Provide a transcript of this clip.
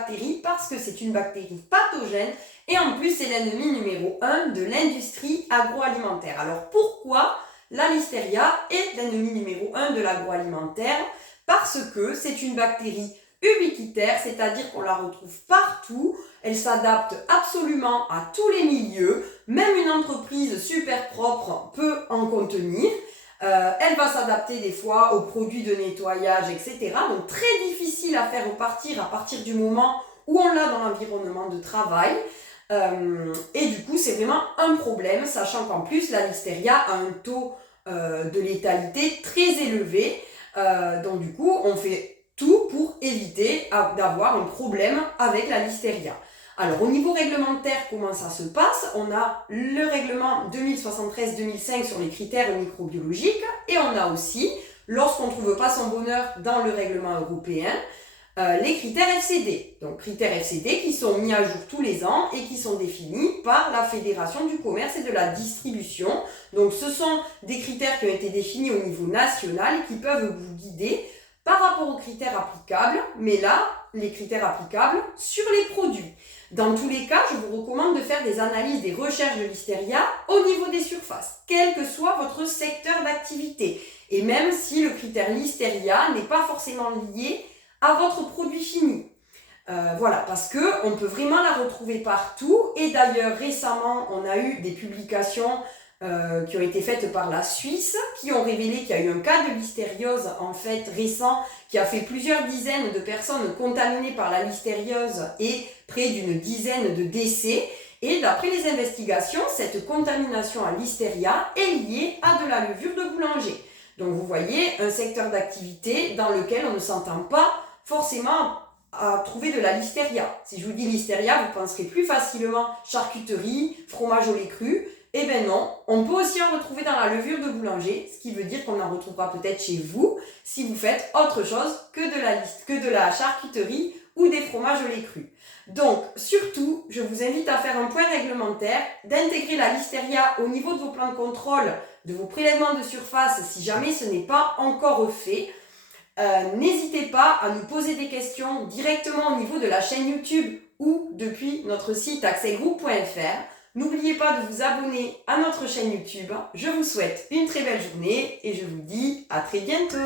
bactérie parce que c'est une bactérie pathogène et en plus c'est l'ennemi numéro 1 de l'industrie agroalimentaire. Alors pourquoi la listeria est l'ennemi numéro 1 de l'agroalimentaire? Parce que c'est une bactérie ubiquitaire, c'est-à-dire qu'on la retrouve partout, elle s'adapte absolument à tous les milieux, même une entreprise super propre peut en contenir. Elle va s'adapter des fois aux produits de nettoyage, etc. Donc très difficile à faire repartir à partir du moment où on l'a dans l'environnement de travail. Et du coup, c'est vraiment un problème, sachant qu'en plus, la listeria a un taux de létalité très élevé. Donc du coup, on fait tout pour éviter d'avoir un problème avec la listeria. Alors au niveau réglementaire, comment ça se passe? On a le règlement 2073-2005 sur les critères microbiologiques et on a aussi, lorsqu'on ne trouve pas son bonheur dans le règlement européen, les critères FCD. Donc critères FCD qui sont mis à jour tous les ans et qui sont définis par la Fédération du commerce et de la distribution. Donc ce sont des critères qui ont été définis au niveau national et qui peuvent vous guider par rapport aux critères applicables, mais là, les critères applicables sur les produits. Dans tous les cas, je vous recommande de faire des analyses, des recherches de listeria au niveau des surfaces, quel que soit votre secteur d'activité. Et même si le critère listeria n'est pas forcément lié à votre produit fini. Voilà, parce qu'on peut vraiment la retrouver partout. Et d'ailleurs, récemment, on a eu des publications qui ont été faites par la Suisse, qui ont révélé qu'il y a eu un cas de listériose en fait récent, qui a fait plusieurs dizaines de personnes contaminées par la listériose et près d'une dizaine de décès. Et d'après les investigations, cette contamination à listeria est liée à de la levure de boulanger. Donc vous voyez, un secteur d'activité dans lequel on ne s'entend pas forcément à trouver de la listeria. Si je vous dis listeria, vous penserez plus facilement charcuterie, fromage au lait cru. Eh bien non, on peut aussi en retrouver dans la levure de boulanger, ce qui veut dire qu'on en retrouvera peut-être chez vous si vous faites autre chose que de la charcuterie ou des fromages au lait cru. Donc surtout, je vous invite à faire un point réglementaire, d'intégrer la listeria au niveau de vos plans de contrôle, de vos prélèvements de surface si jamais ce n'est pas encore fait. N'hésitez pas à nous poser des questions directement au niveau de la chaîne YouTube ou depuis notre site axelgroup.fr. N'oubliez pas de vous abonner à notre chaîne YouTube. Je vous souhaite une très belle journée et je vous dis à très bientôt.